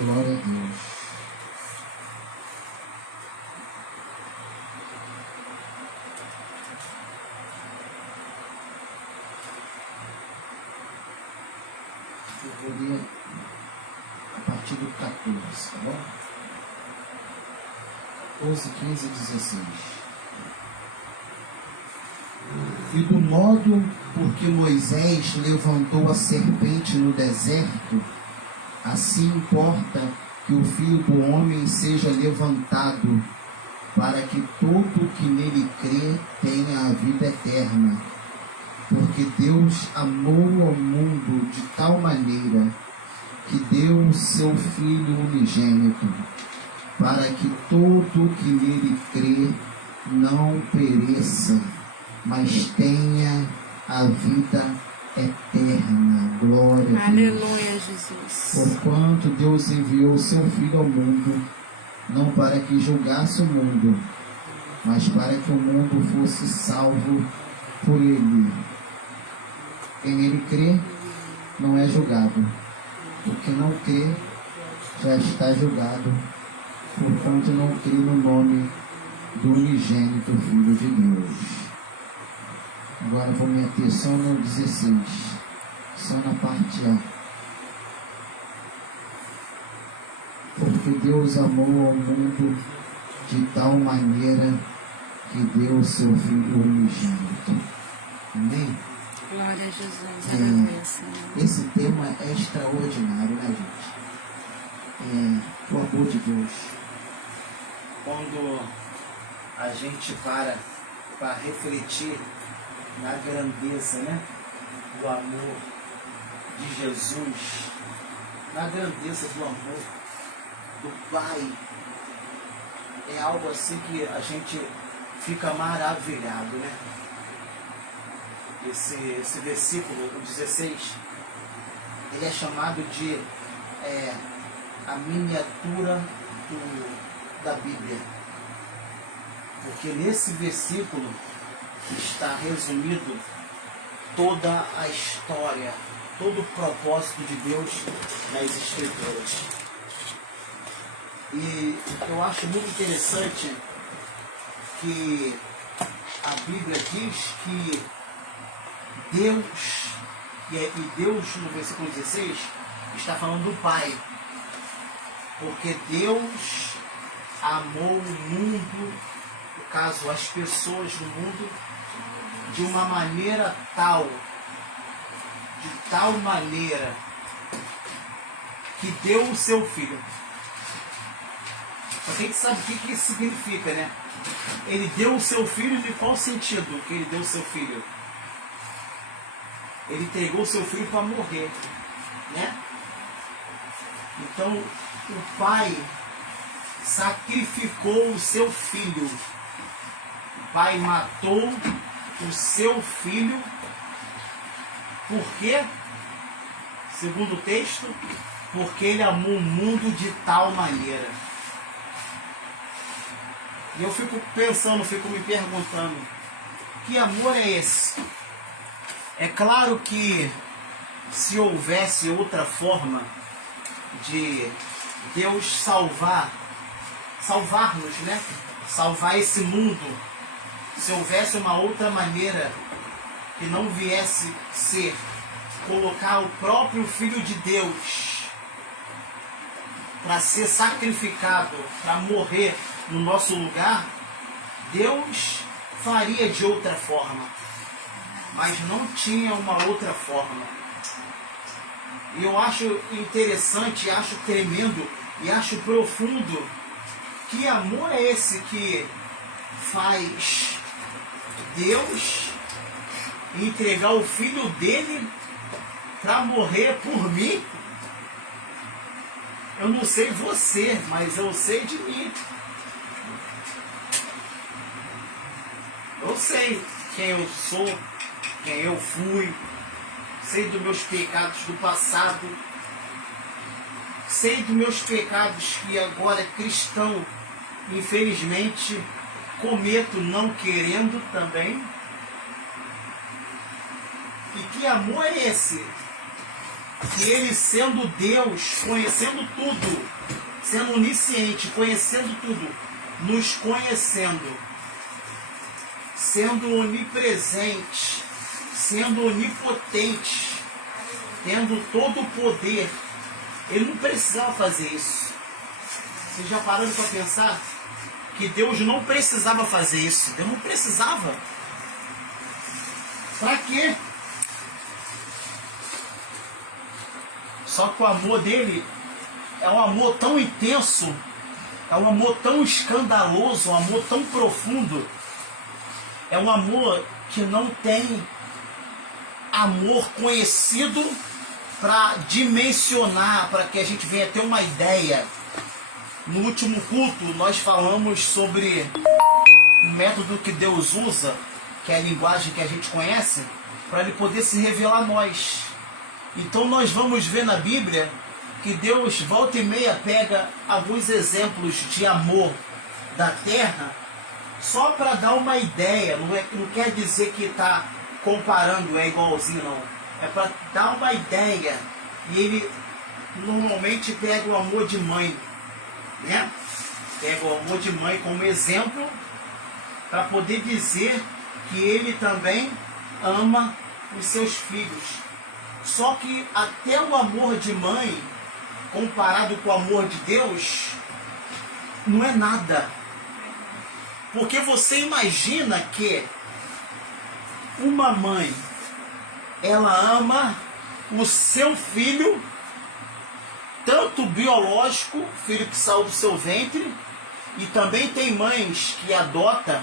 Glória a Deus. Eu vou ler a partir do 14, tá bom? 12, 15 e 16. E do modo por que Moisés levantou a serpente no deserto, assim importa que o Filho do Homem seja levantado, para que todo que nele crê tenha a vida eterna. Porque Deus amou ao mundo de tal maneira que deu o seu Filho unigênito, para que todo que nele crê não pereça, mas tenha a vida eterna. Glória a Deus. Aleluia, Jesus. Porquanto Deus enviou o seu Filho ao mundo, não para que julgasse o mundo, mas para que o mundo fosse salvo por ele. Quem nele crê não é julgado. O que não crê já está julgado, porquanto não crê no nome do unigênito Filho de Deus. Agora vou me ater só no 16, só na parte A. Porque Deus amou ao mundo de tal maneira que deu o seu Filho unigênito. Amém? Glória a Jesus. Aleluia, Senhor. Esse tema é extraordinário, né, gente? O amor de Deus. Quando a gente para refletir na grandeza, né, do amor de Jesus, na grandeza do amor do Pai, é algo assim que a gente fica maravilhado, né? Esse versículo, o 16, ele é chamado de a miniatura da Bíblia, porque nesse versículo está resumido toda a história, todo o propósito de Deus nas Escrituras. E eu acho muito interessante que a Bíblia diz que Deus, e Deus no versículo 16 está falando do Pai, porque Deus amou o mundo, no caso as pessoas do mundo, de uma maneira tal, de tal maneira que deu o seu Filho. A gente sabe o que isso significa, né? Ele deu o seu Filho, de qual sentido que ele deu o seu Filho? Ele entregou o seu Filho para morrer, né? Então, o Pai sacrificou o seu Filho. O Pai matou o seu Filho. Por quê? Segundo o texto, porque ele amou o mundo de tal maneira. E eu fico pensando, fico me perguntando, que amor é esse? É claro que se houvesse outra forma de Deus salvar-nos, né? Salvar esse mundo, se houvesse uma outra maneira que não viesse ser colocar o próprio Filho de Deus para ser sacrificado, para morrer no nosso lugar, Deus faria de outra forma. Mas não tinha uma outra forma. E eu acho interessante, acho tremendo e acho profundo. Que amor é esse que faz Deus entregar o Filho dele para morrer por mim? Eu não sei você, mas eu sei de mim. Eu sei quem eu sou, quem eu fui, sei dos meus pecados do passado, sei dos meus pecados que agora cristão, infelizmente, cometo não querendo também. E que amor é esse que ele, sendo Deus, conhecendo tudo, sendo onisciente, conhecendo tudo, nos conhecendo, sendo onipresente, sendo onipotente, tendo todo o poder, ele não precisava fazer isso. Vocês já pararam para pensar que Deus não precisava fazer isso? Deus não precisava. Para quê? Só que o amor dele é um amor tão intenso, é um amor tão escandaloso, um amor tão profundo. É um amor que não tem amor conhecido para dimensionar, para que a gente venha ter uma ideia. No último culto nós falamos sobre o método que Deus usa, que é a linguagem que a gente conhece, para ele poder se revelar a nós. Então nós vamos ver na Bíblia que Deus volta e meia pega alguns exemplos de amor da terra, só para dar uma ideia. Não quer dizer que está comparando, é igualzinho, não. É para dar uma ideia. E ele normalmente pega o amor de mãe, né? Pega o amor de mãe como exemplo para poder dizer que ele também ama os seus filhos. Só que até o amor de mãe, comparado com o amor de Deus, não é nada. Porque você imagina que uma mãe, ela ama o seu filho, tanto biológico, filho que saiu do seu ventre, e também tem mães que adotam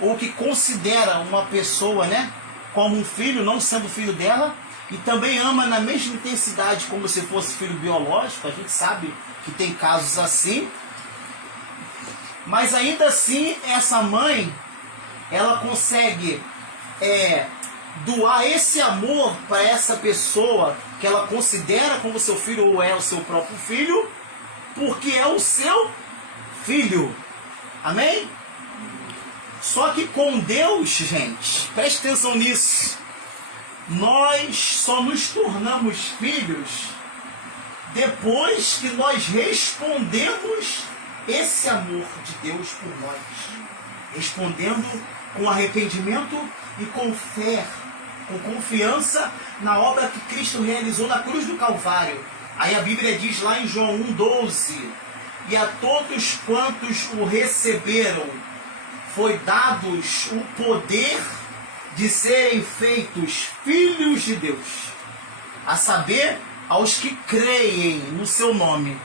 ou que considera uma pessoa, né, como um filho, não sendo filho dela, e também ama na mesma intensidade como se fosse filho biológico. A gente sabe que tem casos assim. Mas ainda assim, essa mãe, ela consegue doar esse amor para essa pessoa que ela considera como seu filho ou é o seu próprio filho, porque é o seu filho. Amém? Só que com Deus, gente, preste atenção nisso, nós só nos tornamos filhos depois que nós respondemos esse amor de Deus por nós. Respondendo com arrependimento e com fé, com confiança na obra que Cristo realizou na cruz do Calvário. Aí a Bíblia diz lá em João 1,12: e a todos quantos o receberam, foi dados o poder de serem feitos filhos de Deus, a saber, aos que creem no seu nome.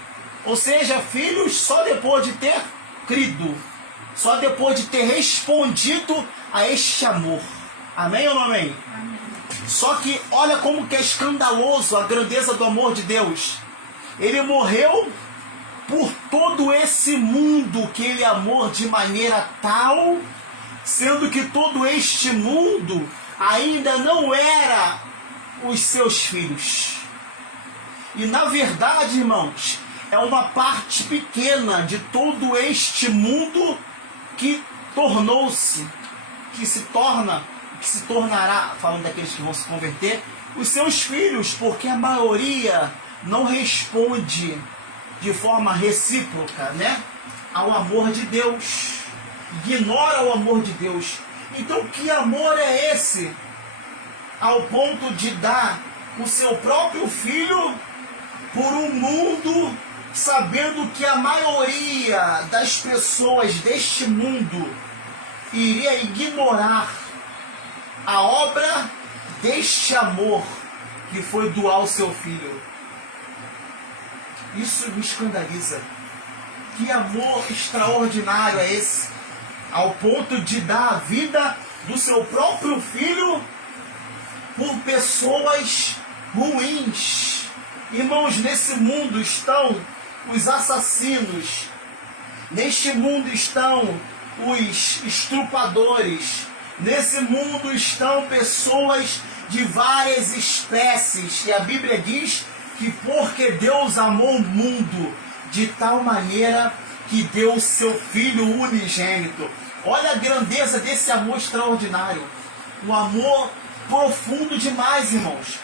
Ou seja, filhos só depois de ter crido, só depois de ter respondido a este amor. Amém ou não amém? Amém. Só que olha como que é escandaloso a grandeza do amor de Deus. Ele morreu por todo esse mundo que ele amou de maneira tal, sendo que todo este mundo ainda não era os seus filhos. E na verdade, irmãos, é uma parte pequena de todo este mundo que tornou-se, que se tornará, falando daqueles que vão se converter, os seus filhos, porque a maioria não responde de forma recíproca, né, ao amor de Deus, ignora o amor de Deus. Então que amor é esse, ao ponto de dar o seu próprio filho por um mundo, sabendo que a maioria das pessoas deste mundo iria ignorar a obra deste amor que foi doar o seu filho? Isso me escandaliza. Que amor extraordinário é esse, ao ponto de dar a vida do seu próprio filho por pessoas ruins. Irmãos, nesse mundo estão os assassinos, neste mundo estão os estrupadores, nesse mundo estão pessoas de várias espécies, e a Bíblia diz que porque Deus amou o mundo de tal maneira que deu o seu Filho unigênito. Olha a grandeza desse amor extraordinário, um amor profundo demais, irmãos.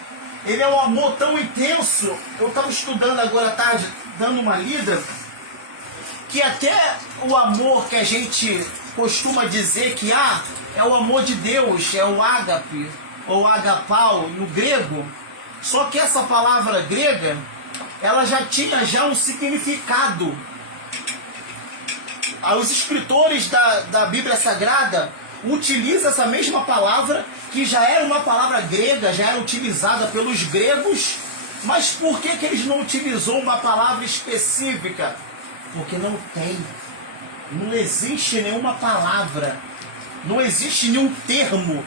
ele é um amor tão intenso. Eu estava estudando agora à tarde, dando uma lida, que até o amor que a gente costuma dizer que é o amor de Deus, é o ágape, ou agapau no grego. Só que essa palavra grega, ela já tinha um significado. Os escritores da Bíblia Sagrada utilizam essa mesma palavra, que já era uma palavra grega, já era utilizada pelos gregos, mas por que eles não utilizou uma palavra específica? Porque não tem. Não existe nenhuma palavra, não existe nenhum termo,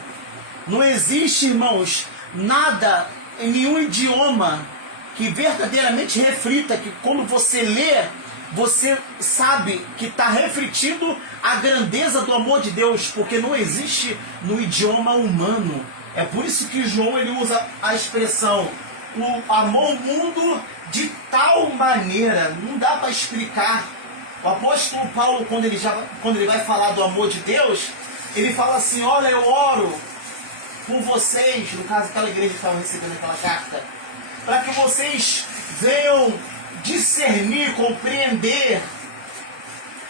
não existe, irmãos, nada em nenhum idioma que verdadeiramente reflita, que quando você lê, você sabe que está refletindo a grandeza do amor de Deus, porque não existe no idioma humano. É por isso que João ele usa a expressão, o amor o mundo de tal maneira, não dá para explicar. O apóstolo Paulo, quando ele vai falar do amor de Deus, ele fala assim: olha, eu oro por vocês, no caso aquela igreja que estava recebendo aquela carta, para que vocês venham discernir, compreender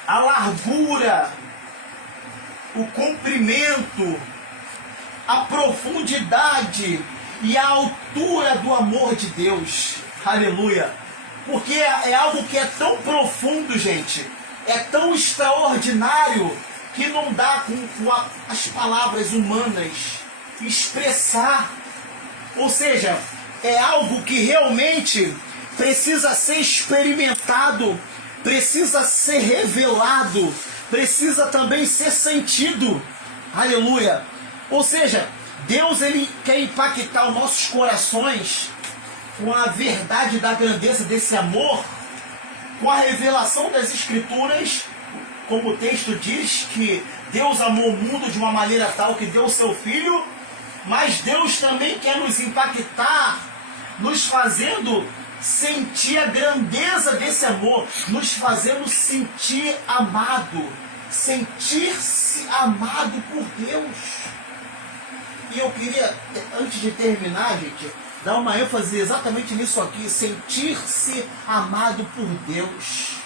a largura, o comprimento, a profundidade e a altura do amor de Deus. Aleluia! Porque é algo que é tão profundo, gente, é tão extraordinário, que não dá com as palavras humanas expressar. Ou seja, é algo que realmente precisa ser experimentado, precisa ser revelado, precisa também ser sentido. Aleluia! Ou seja, Deus ele quer impactar os nossos corações com a verdade da grandeza desse amor, com a revelação das Escrituras, como o texto diz que Deus amou o mundo de uma maneira tal que deu o seu Filho, mas Deus também quer nos impactar, nos fazendo sentir a grandeza desse amor, nos fazendo sentir amado, sentir-se amado por Deus. E eu queria, antes de terminar, gente, dar uma ênfase exatamente nisso aqui, sentir-se amado por Deus.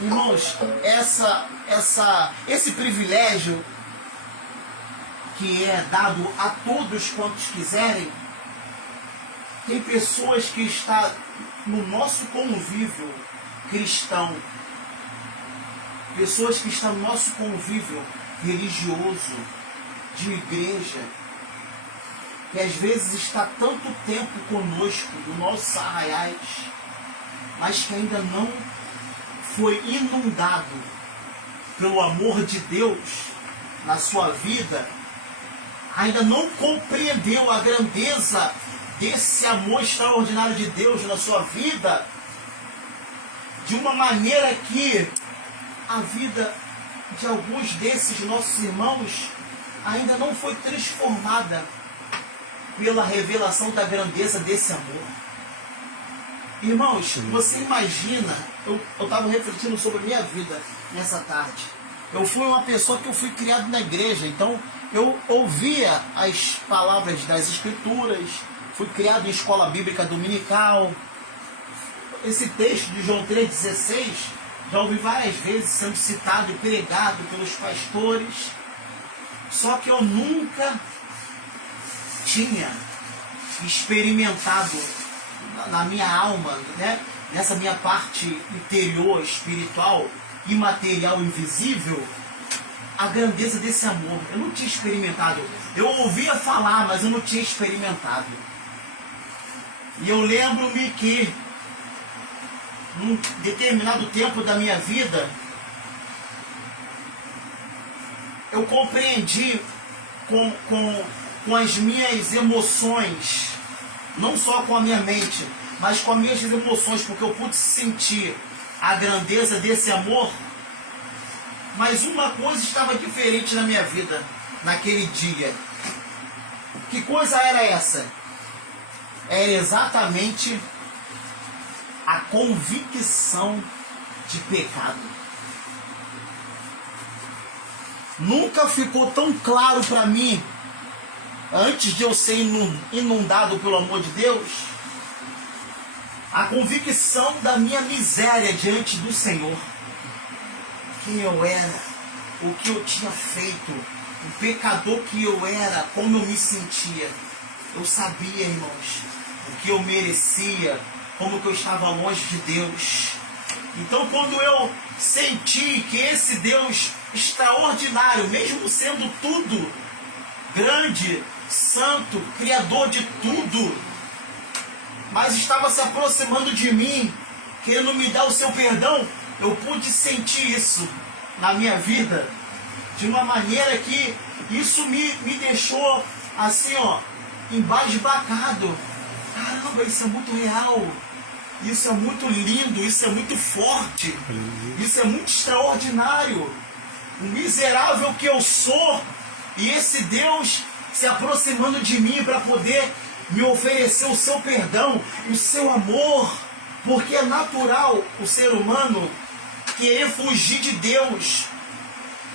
Irmãos, esse privilégio que é dado a todos quantos quiserem, tem pessoas que estão no nosso convívio cristão, pessoas que estão no nosso convívio religioso, de igreja, que às vezes está tanto tempo conosco, nos nossos arraiais, mas que ainda não foi inundado pelo amor de Deus na sua vida, ainda não compreendeu a grandeza desse amor extraordinário de Deus na sua vida, de uma maneira que a vida de alguns desses nossos irmãos ainda não foi transformada pela revelação da grandeza desse amor. Irmãos, você imagina, eu estava refletindo sobre a minha vida nessa tarde. Eu fui uma pessoa que eu fui criado na igreja, então eu ouvia as palavras das Escrituras, fui criado em escola bíblica dominical. Esse texto de João 3,16 já ouvi várias vezes sendo citado e pregado pelos pastores, só que eu nunca tinha experimentado na minha alma, né, nessa minha parte interior, espiritual, imaterial, invisível, a grandeza desse amor. Eu não tinha experimentado. Eu ouvia falar, mas eu não tinha experimentado. E eu lembro-me que num determinado tempo da minha vida, eu compreendi com as minhas emoções, não só com a minha mente, mas com as minhas emoções, porque eu pude sentir a grandeza desse amor. Mas uma coisa estava diferente na minha vida naquele dia. Que coisa era essa? Era exatamente a convicção de pecado. Nunca ficou tão claro para mim antes de eu ser inundado pelo amor de Deus, a convicção da minha miséria diante do Senhor, quem eu era, o que eu tinha feito, o pecador que eu era, como eu me sentia. Eu sabia, irmãos, o que eu merecia, como que eu estava longe de Deus. Então, quando eu senti que esse Deus extraordinário, mesmo sendo tudo, grande, santo, criador de tudo, mas estava se aproximando de mim, querendo me dar o seu perdão, eu pude sentir isso na minha vida, de uma maneira que isso me deixou assim, ó, embasbacado. Caramba, isso é muito real, isso é muito lindo, isso é muito forte, isso é muito extraordinário. O miserável que eu sou, e esse Deus se aproximando de mim para poder me oferecer o seu perdão, o seu amor, porque é natural o ser humano querer fugir de Deus,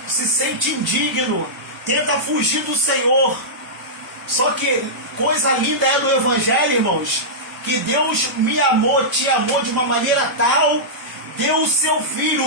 se sente indigno, tenta fugir do Senhor. Só que coisa linda é do Evangelho, irmãos, que Deus me amou, te amou de uma maneira tal, deu o seu filho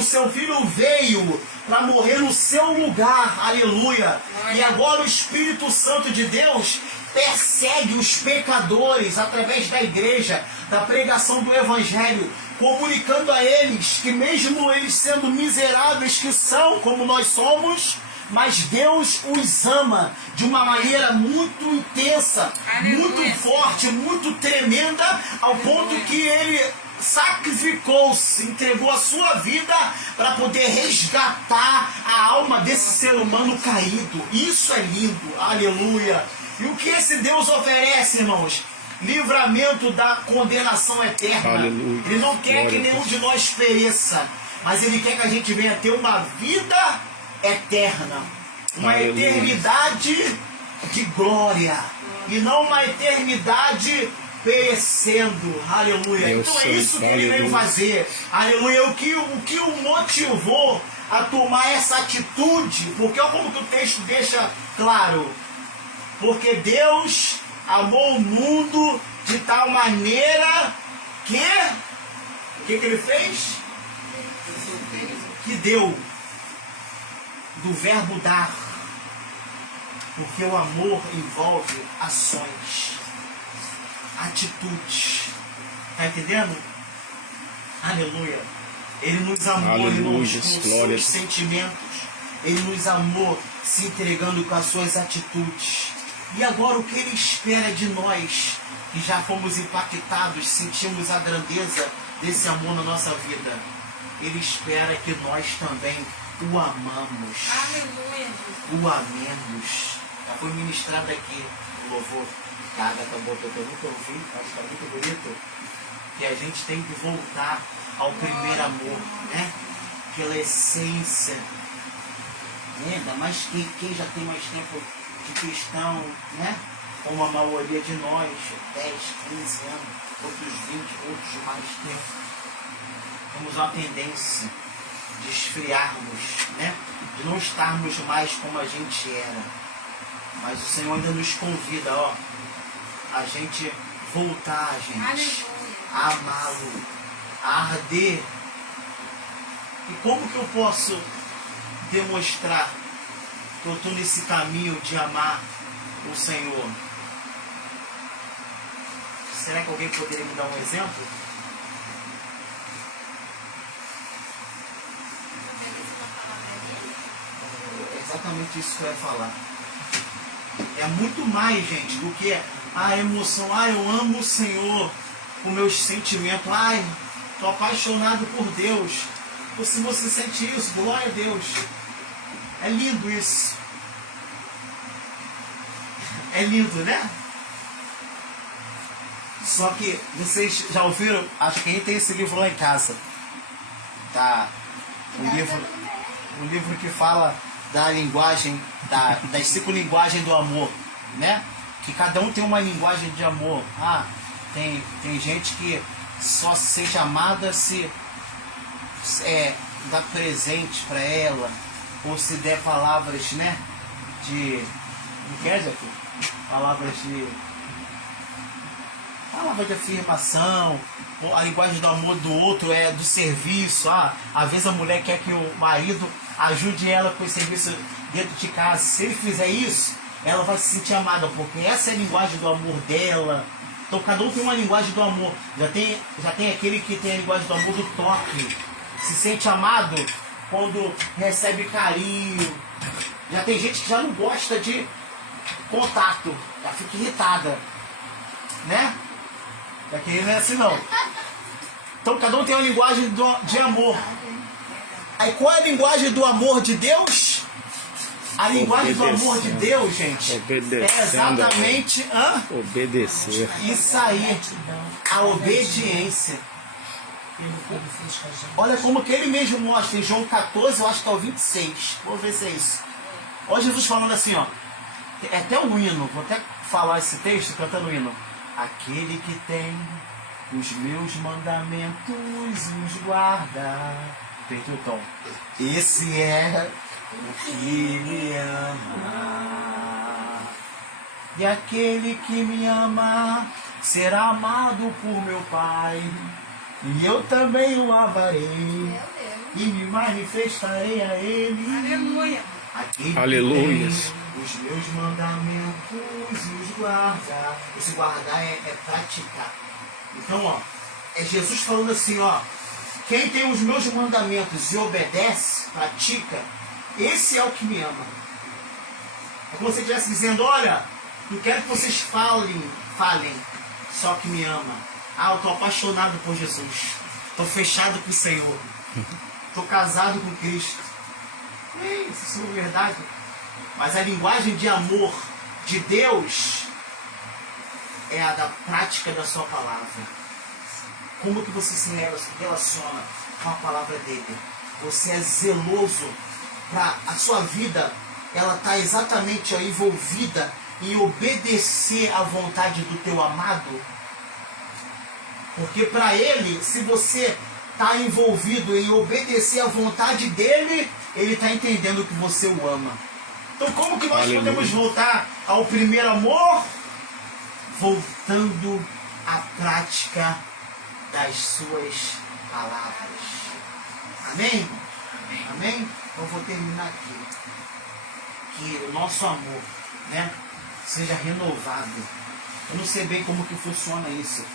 veio para morrer no seu lugar, aleluia. E agora o Espírito Santo de Deus persegue os pecadores através da igreja, da pregação do Evangelho, comunicando a eles que mesmo eles sendo miseráveis que são, como nós somos, mas Deus os ama de uma maneira muito intensa, muito forte, muito tremenda, ao ponto que Ele sacrificou-se, entregou a sua vida para poder resgatar a alma desse ser humano caído. Isso é lindo, aleluia. E o que esse Deus oferece, irmãos? Livramento da condenação eterna. Aleluia. Ele não quer que nenhum de nós pereça, mas Ele quer que a gente venha ter uma vida eterna, uma Aleluia. Eternidade de glória, e não uma eternidade perecendo, aleluia. Então é isso que Ele veio fazer, aleluia. O que o motivou a tomar essa atitude? Porque olha como que o texto deixa claro, porque Deus amou o mundo de tal maneira que o que Ele fez? Que deu, do verbo dar, porque o amor envolve ações, atitudes, tá entendendo? Aleluia. Ele nos amou, irmãos, com os seus sentimentos, Ele nos amou se entregando com as suas atitudes. E agora o que Ele espera de nós, que já fomos impactados, sentimos a grandeza desse amor na nossa vida? Ele espera que nós também o amamos. Aleluia. O amemos. Já foi ministrado aqui o louvor que a Agatha botou, que eu nunca ouvi, acho que está muito bonito, que a gente tem que voltar ao primeiro amor, né? Aquela essência, né? Ainda mais quem já tem mais tempo de cristão, né? Como a maioria de nós, 10, 15 anos, outros 20, outros mais tempo. Temos uma tendência de esfriarmos, né? De não estarmos mais como a gente era. Mas o Senhor ainda nos convida, ó, a gente voltar, gente, a amá-lo, a arder. E como que eu posso demonstrar que eu estou nesse caminho de amar o Senhor? Será que alguém poderia me dar um exemplo? Exatamente isso que eu ia falar. É muito mais, gente, do que a emoção. Eu amo o Senhor com meus sentimentos. Estou apaixonado por Deus. Ou se você sente isso, glória a Deus. É lindo isso. É lindo, né? Só que vocês já ouviram? Acho que a gente tem esse livro lá em casa. Tá? Um livro que fala da linguagem, das 5 linguagens do amor, né? Que cada um tem uma linguagem de amor. Tem gente que só se sente amada se dá presente para ela, ou se der palavras, né? De Não quer, Jack? Palavra de afirmação, a linguagem do amor do outro é do serviço. Às vezes a mulher quer que o marido ajude ela com esse serviço dentro de casa. Se ele fizer isso, ela vai se sentir amada, porque essa é a linguagem do amor dela. Então cada um tem uma linguagem do amor. Já tem aquele que tem a linguagem do amor do toque. Se sente amado quando recebe carinho. Já tem gente que já não gosta de contato, já fica irritada, né? Daqui não é assim não. Então cada um tem uma linguagem de amor. Aí qual é a linguagem do amor de Deus? A linguagem do amor de Deus, gente, é exatamente obedecer. Isso aí, a obediência. Olha como que ele mesmo mostra em João 14, eu acho que é o 26. Vou ver se é isso. Olha Jesus falando assim, ó. É até um hino, vou até falar esse texto cantando o hino. Aquele que tem os meus mandamentos e os guarda. Feito o tom. Esse é o que me ama. E aquele que me ama será amado por meu Pai. E eu também o amarei. E me manifestarei a ele. Aleluia. Aquele Aleluia. os meus mandamentos e os guardar. Esse guardar é praticar. Então, ó, é Jesus falando assim, ó. Quem tem os meus mandamentos e obedece, pratica, esse é o que me ama. É como se ele estivesse dizendo, olha, não quero que vocês falem, só que me ama. Eu estou apaixonado por Jesus. Estou fechado com o Senhor. Estou casado com Cristo. Isso é verdade. Mas a linguagem de amor de Deus é a da prática da sua palavra. Como que você se relaciona com a palavra dele? Você é zeloso para a sua vida, ela está exatamente envolvida em obedecer à vontade do teu amado? Porque para ele, se você está envolvido em obedecer à vontade dele, ele está entendendo que você o ama. Então como que nós podemos voltar ao primeiro amor? Voltando à prática das suas palavras. Amém? Amém? Eu vou terminar aqui. Que o nosso amor, né, seja renovado. Eu não sei bem como que funciona isso,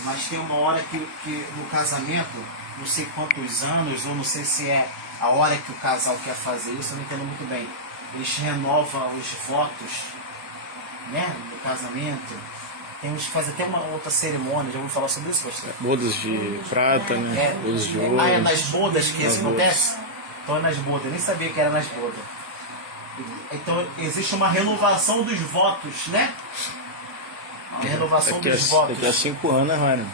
mas tem uma hora que no casamento, não sei quantos anos, ou não sei se é a hora que o casal quer fazer isso, eu não entendo muito bem. Eles renovam os votos, né, no casamento. Tem uns que fazem até uma outra cerimônia, já ouviu falar sobre isso, pastor? Bodas de prata, né? Bodas de ouro. É nas bodas que isso acontece? Então é nas bodas, eu nem sabia que era nas bodas. Então existe uma renovação dos votos, né? Uma renovação dos votos. Daqui a 5 anos, né, Mário?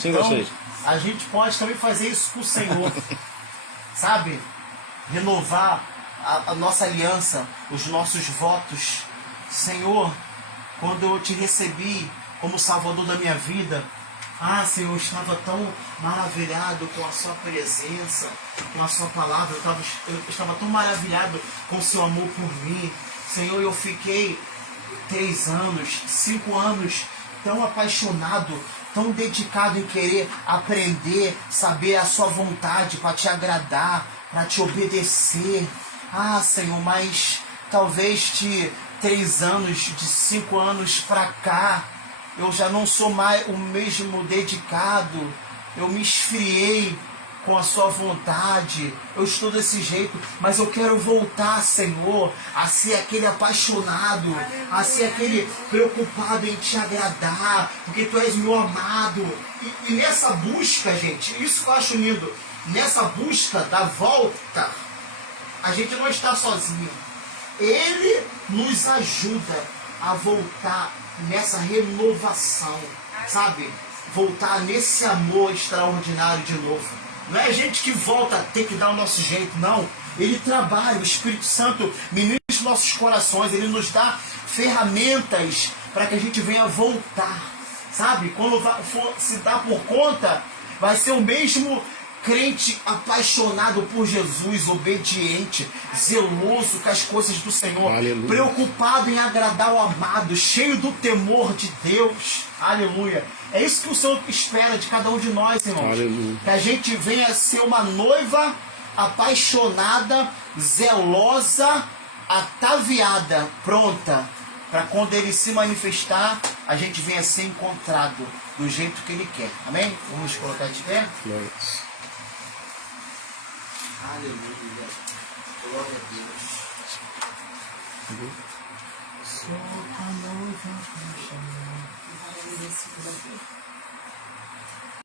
5 ou 6. A gente pode também fazer isso com o Senhor. Sabe? Renovar a nossa aliança, os nossos votos. Senhor, quando eu te recebi como Salvador da minha vida, Senhor, eu estava tão maravilhado com a sua presença, com a sua palavra, eu estava tão maravilhado com o seu amor por mim. Senhor, eu fiquei 3 anos, 5 anos, tão apaixonado, tão dedicado em querer aprender, saber a sua vontade, para te agradar, para te obedecer. Senhor, mas talvez de 3 anos, de 5 anos para cá, eu já não sou mais o mesmo dedicado, eu me esfriei com a sua vontade, eu estou desse jeito, mas eu quero voltar, Senhor, a ser aquele apaixonado, a ser aquele preocupado em te agradar, porque Tu és meu amado. E nessa busca, gente, isso que eu acho lindo, nessa busca da volta, a gente não está sozinho. Ele nos ajuda a voltar nessa renovação, sabe? Voltar nesse amor extraordinário de novo. Não é a gente que volta a ter que dar o nosso jeito, não. Ele trabalha, o Espírito Santo ministra os nossos corações, ele nos dá ferramentas para que a gente venha voltar, sabe? Quando for se dar por conta, vai ser o mesmo crente apaixonado por Jesus, obediente, zeloso com as coisas do Senhor, Aleluia. preocupado em agradar o amado, cheio do temor de Deus. Aleluia. É isso que o Senhor espera de cada um de nós, irmãos. Aleluia. Que a gente venha ser uma noiva apaixonada, zelosa, ataviada, pronta, para quando Ele se manifestar, a gente venha ser encontrado do jeito que Ele quer. Amém? Vamos colocar de pé? Glória a Deus. Aleluia. Glória a Deus. Sou a noiva apaixonada.